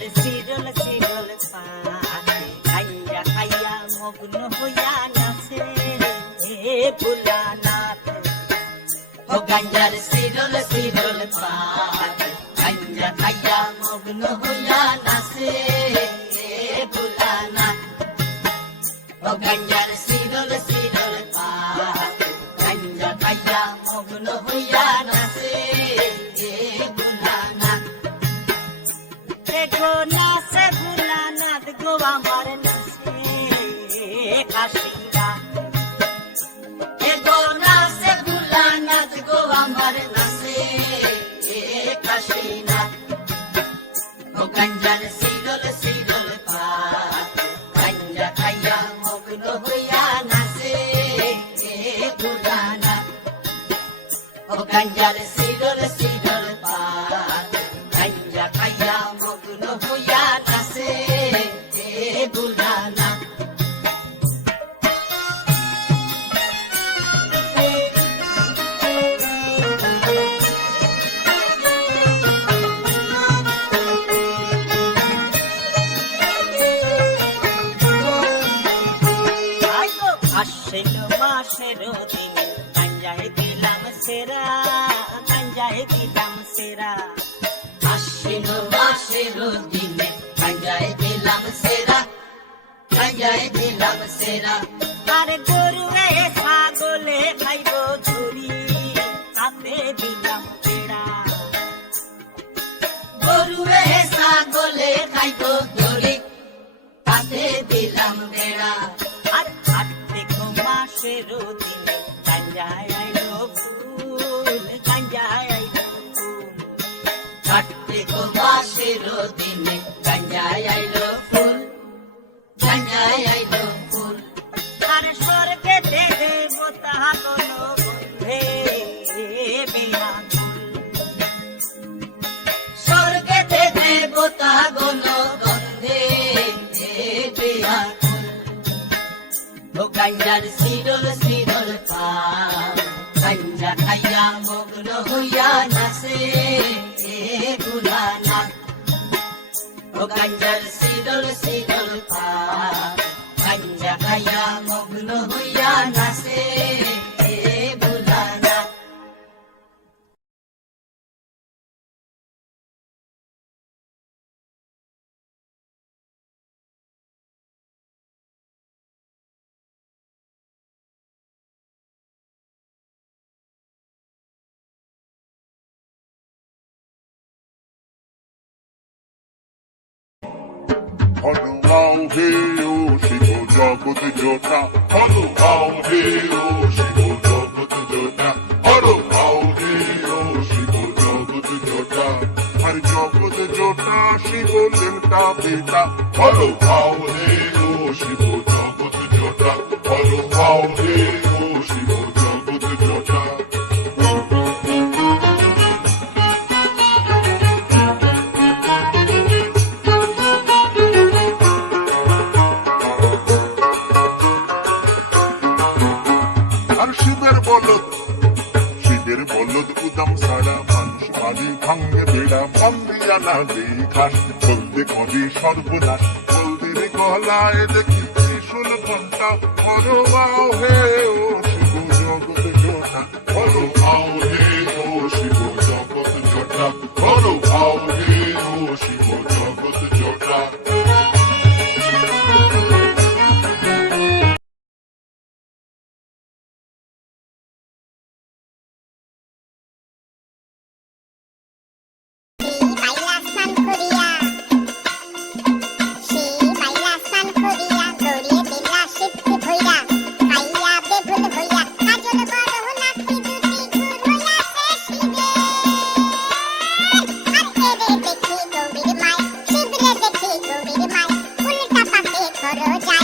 গাঞ্জার সিরল সিরল পাতে গাঞ্জা খাইয়া মগ্ন হইয়া নাচে হে ভোলানাথ। ও গাঞ্জার সিরল সিরল পাতে গাঞ্জা খাইয়া মগ্ন হইয়া নাচে হে ভোলানাথ। ও গাঞ্জার মগ্ন সেরা গঞ্জায় দিলাম সেরা? আশ্বিন মাসের দিনে গঞ্জায় দিলাম সেরা? গঞ্জায় দিলাম সেরা? আরে গরু ছাগলে খাইব ঝুরি তাতে দিলাম পেড়া গরু ছাগলে খাইব ঝুরি তাতে দিলাম বেড়া আর কার্তিক মাসের দিনে গাঞ্জায় মাসের দিনে গাঞ্জায় আইলো ফুল গাঞ্জায় আইলো ফুল। আর স্বর্গে দেব তাহা কোনো গন্ধে বেয়াকুল ও গঞ্জার সিরল সিরল পা গঞ্জা খাইয়া মগ্ন হইয়া নাচে। ও গঞ্জার সিরল সিরল পা গঞ্জা খাইয়া মগ্ন হে ও শিব জগৎ জোটা হনুমাও হে ও শিব জগৎ জোটা হনুমাও হে ও শিব জগৎ জোটা আর জগৎ জোটা শিব লেলটা বেটা হনুমাও হে ও শিব জগৎ জোটা হনুমাও হে না দেই বলতে কবি সর্বনাশ। বলতে রে গলায় দেখি ত্রিশূল ঘণ্টা করবাও হে Photo